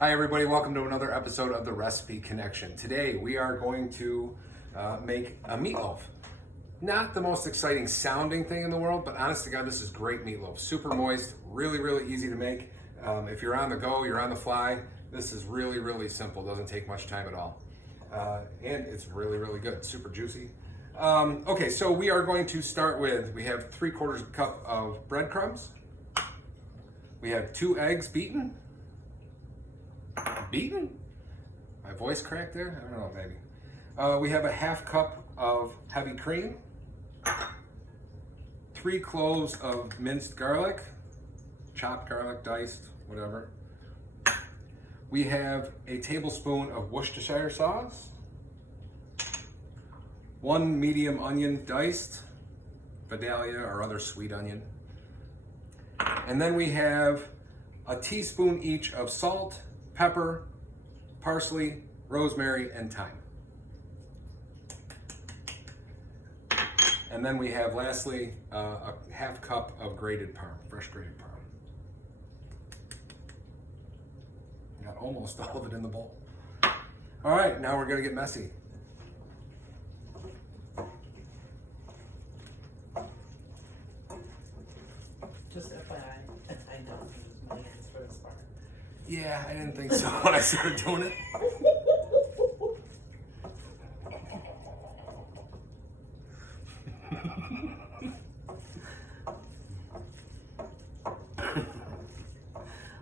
Hi everybody, welcome to another episode of the Recipe Connection. Today we are going to make a meatloaf. Not the most exciting sounding thing in the world, but honest to God, this is great meatloaf. Super moist, really easy to make. If you're on the go, you're on the fly, this is really simple. Doesn't take much time at all. And it's really good, super juicy. Okay, so we are going to start with, we have 3/4 cup of breadcrumbs. We have 2 eggs beaten. My voice cracked there? I don't know, maybe. We have a 1/2 cup of heavy cream, 3 cloves of minced garlic, chopped garlic, diced, whatever. We have a tablespoon of Worcestershire sauce, 1 medium onion diced, Vidalia or other sweet onion. And then we have a teaspoon each of salt, pepper, parsley, rosemary, and thyme. And then we have, lastly, a 1/2 cup of grated parm, fresh grated parm. Got almost all of it in the bowl. All right, now we're gonna get messy. Just FYI, I don't use my hands for this part. Yeah, I didn't think so when I started doing it.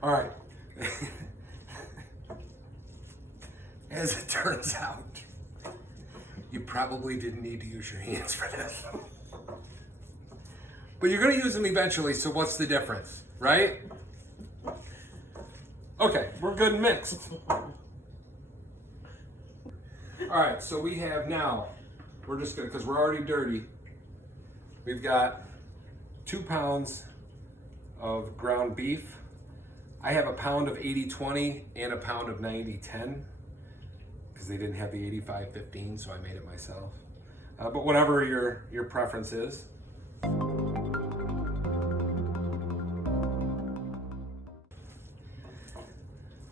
All right. As it turns out, you probably didn't need to use your hands for this. But you're going to use them eventually, so what's the difference, right? Okay, we're good and mixed. All right, so we have now, we're just gonna, because we're already dirty, we've got 2 pounds of ground beef. I have a pound of 80/20 and a pound of 90/10 because they didn't have the 85/15, so I made it myself. But whatever your preference is.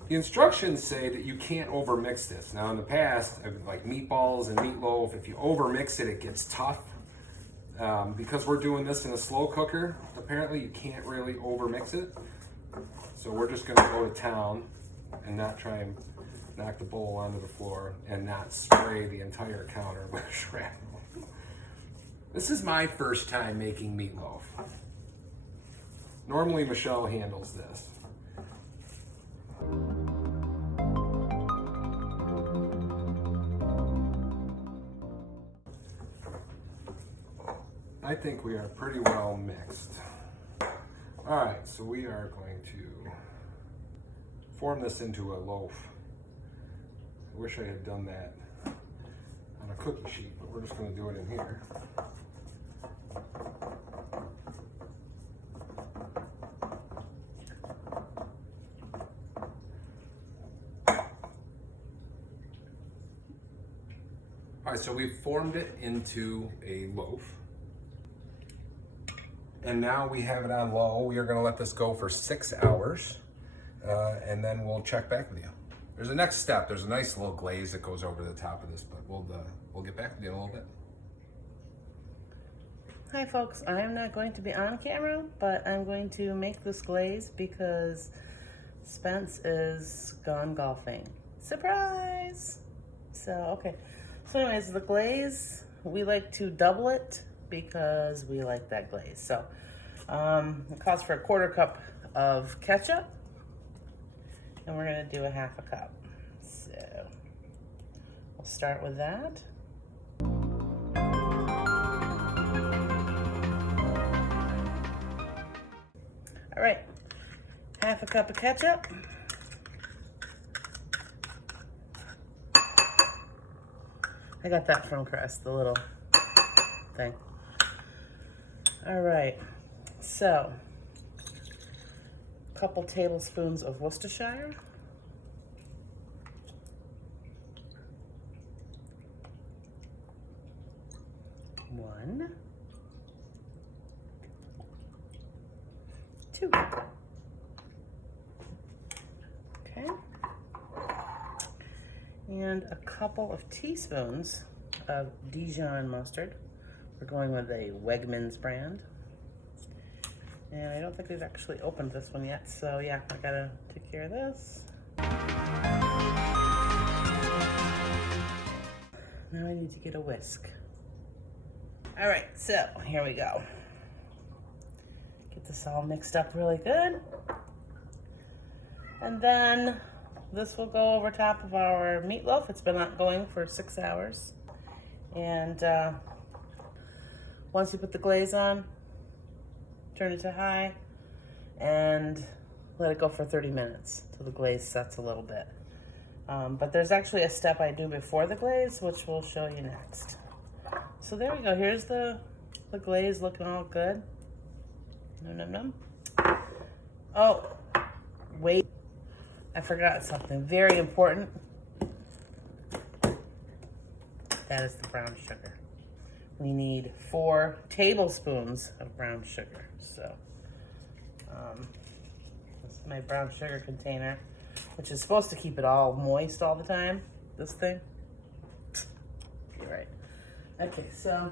The instructions say that you can't overmix this. Now in the past, like meatballs and meatloaf, if you overmix it, it gets tough. Because we're doing this in a slow cooker, apparently you can't really overmix it. So we're just gonna go to town and not try and knock the bowl onto the floor and not spray the entire counter with shrapnel. This is my first time making meatloaf. Normally Michelle handles this. I think we are pretty well mixed. All right, so we are going to form this into a loaf. I wish I had done that on a cookie sheet, but we're just going to do it in here. All right, so we've formed it into a loaf. And now we have it on low. We are gonna let this go for 6 hours, and then we'll check back with you. There's a next step. There's a nice little glaze that goes over the top of this, but we'll get back with you in a little bit. Hi folks, I am not going to be on camera, but I'm going to make this glaze because Spence is gone golfing. Surprise! So, okay. So anyways, the glaze, we like to double it because we like that glaze. So it calls for a 1/4 cup of ketchup, and we're gonna do a 1/2 cup. So we'll start with that. All right, 1/2 cup of ketchup. I got that from Chris, the little thing. All right, so a couple tablespoons of Worcestershire. 1, 2. Okay. and a couple of teaspoons of Dijon mustard. We're going with a Wegmans brand. And I don't think we've actually opened this one yet, so yeah, I gotta take care of this. Now I need to get a whisk. All right, so here we go. Get this all mixed up really good. And then this will go over top of our meatloaf. It's been going for 6 hours. And once you put the glaze on, turn it to high and let it go for 30 minutes till the glaze sets a little bit. But there's actually a step I do before the glaze, which we'll show you next. So there we go. Here's the glaze looking all good. Num num num. Oh, wait. I forgot something very important. That is the brown sugar. We need 4 tablespoons of brown sugar. So this is my brown sugar container, which is supposed to keep it all moist all the time, this thing. You're right. Okay, so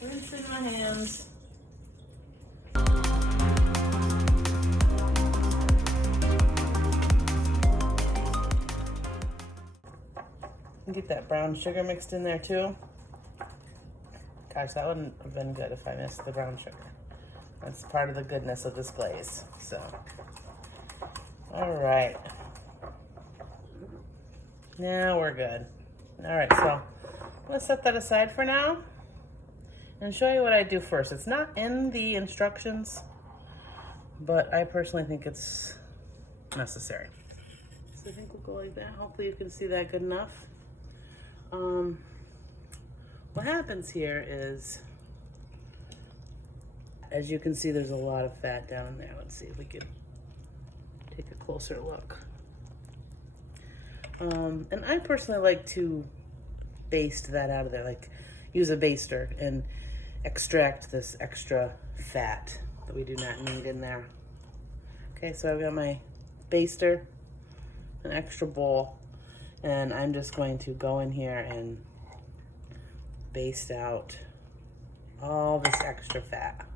rinse in my hands. Get that brown sugar mixed in there too. Gosh, that wouldn't have been good if I missed the brown sugar. That's part of the goodness of this glaze. So, all right. Now we're good. All right, so I'm gonna set that aside for now and show you what I do first. It's not in the instructions, but I personally think it's necessary. So I think we'll go like that. Hopefully you can see that good enough. What happens here is, as you can see, there's a lot of fat down in there. Let's see if we can take a closer look. And I personally like to baste that out of there, like use a baster and extract this extra fat that we do not need in there. Okay, so I've got my baster, an extra bowl, and I'm just going to go in here and baste out all this extra fat.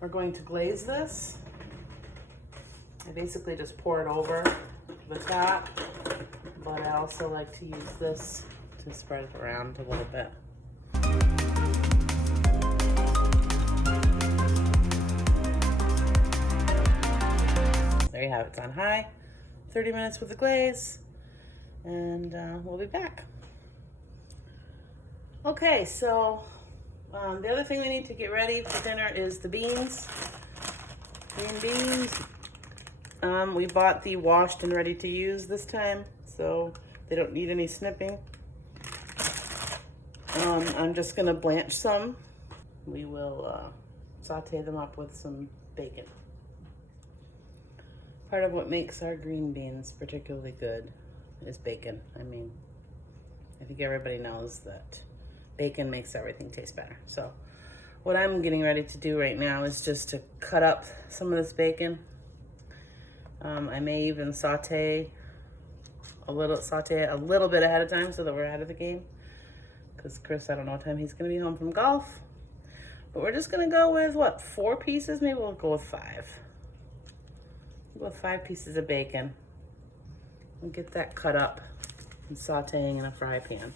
We're going to glaze this. I basically just pour it over the top, but I also like to use this to spread it around a little bit. There you have it. It's on high. 30 minutes with the glaze, and we'll be back. Okay, so the other thing we need to get ready for dinner is the beans. Green beans. We bought the washed and ready to use this time, so they don't need any snipping. I'm just gonna blanch some. We will saute them up with some bacon. Part of what makes our green beans particularly good is bacon. I mean, I think everybody knows that bacon makes everything taste better. So what I'm getting ready to do right now is just to cut up some of this bacon. I may even saute a little bit ahead of time so that we're ahead of the game. Because Chris, I don't know what time he's gonna be home from golf. But we're just gonna go with what, 4 pieces? Maybe we'll go with 5. We'll go with 5 pieces of bacon. We'll get that cut up and sauteing in a fry pan.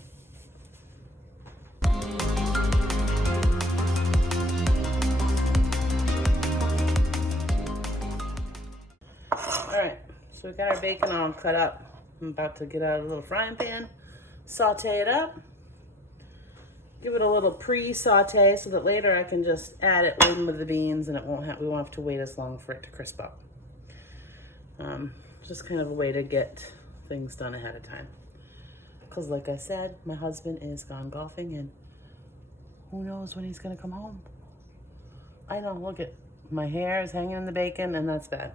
All right, so we got our bacon all cut up. I'm about to get out of a little frying pan, saute it up, give it a little pre-saute so that later I can just add it in with the beans and we won't have to wait as long for it to crisp up. Just kind of a way to get things done ahead of time. Because like I said, my husband is gone golfing and who knows when he's gonna come home. I know, look at, my hair is hanging in the bacon and that's bad.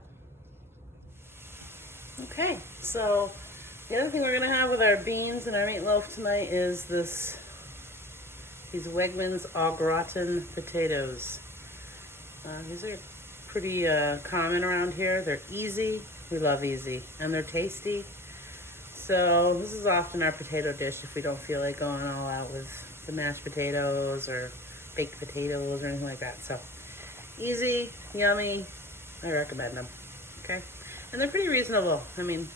Okay, so the other thing we're gonna have with our beans and our meatloaf tonight is this these Wegmans au gratin potatoes. These are pretty common around here. They're easy. We love easy. And they're tasty. So this is often our potato dish if we don't feel like going all out with the mashed potatoes or baked potatoes or anything like that. So easy, yummy. I recommend them. Okay? And they're pretty reasonable. I mean,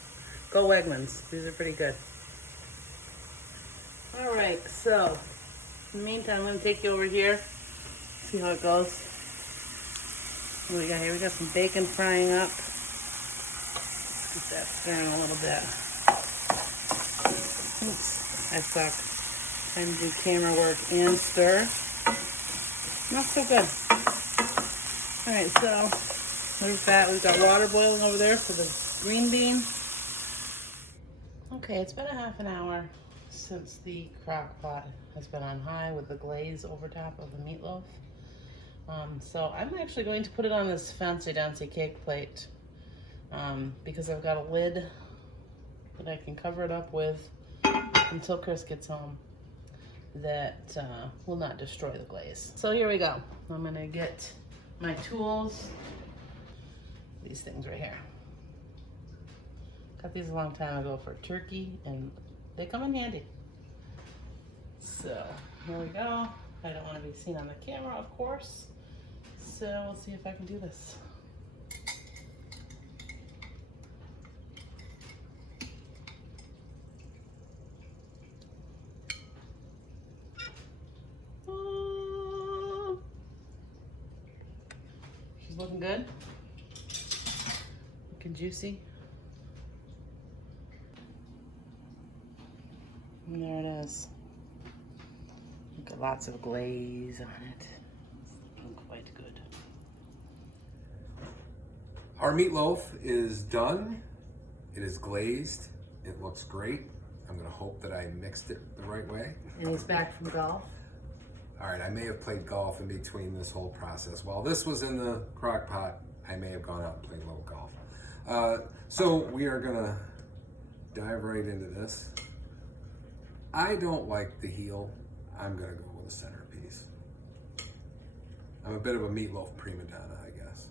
go Wegmans. These are pretty good. All right, so in the meantime, I'm going to take you over here. See how it goes. What do we got here? We got some bacon frying up. Let's get that stirring a little bit. Oops, I suck. Trying to do camera work and stir. Not so good. All right, so there's that. We've got water boiling over there for the green bean. Okay, it's been a half an hour since the crock pot has been on high with the glaze over top of the meatloaf. So I'm actually going to put it on this fancy dancy cake plate because I've got a lid that I can cover it up with until Chris gets home that will not destroy the glaze. So here we go. I'm gonna get my tools, these things right here. Got these a long time ago for turkey and they come in handy. So here we go. I don't want to be seen on the camera, of course. So we'll see if I can do this. She's looking good. Looking juicy. And there it is. Got lots of glaze on it. It's looking quite good. Our meatloaf is done. It is glazed. It looks great. I'm gonna hope that I mixed it the right way. And he's back from golf. All right, I may have played golf in between this whole process. While this was in the crock pot, I may have gone out and played a little golf. So we are gonna dive right into this. I don't like the heel. I'm gonna go with a centerpiece. I'm a bit of a meatloaf prima donna, I guess.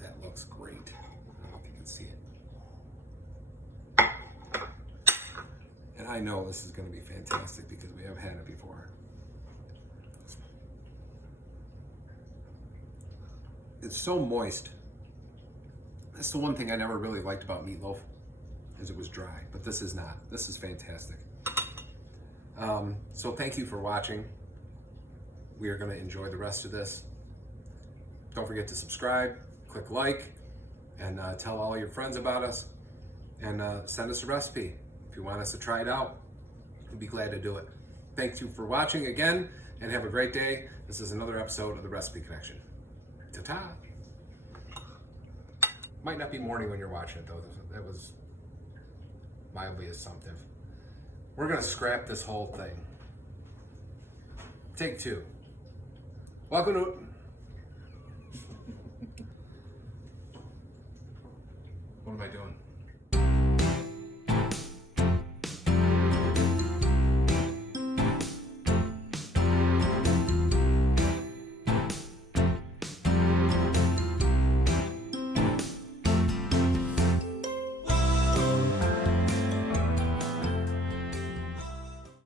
That looks great. I don't know if you can see it. And I know this is gonna be fantastic because we have had it before. It's so moist. That's the one thing I never really liked about meatloaf, is it was dry, but this is not. This is fantastic. So thank you for watching. We are gonna enjoy the rest of this. Don't forget to subscribe, click like, and tell all your friends about us, and send us a recipe. If you want us to try it out, we'd be glad to do it. Thank you for watching again, and have a great day. This is another episode of The Recipe Connection. Ta-ta. Might not be morning when you're watching it though. That was mildly assumptive. We're gonna scrap this whole thing. Take two. Welcome to... What am I doing?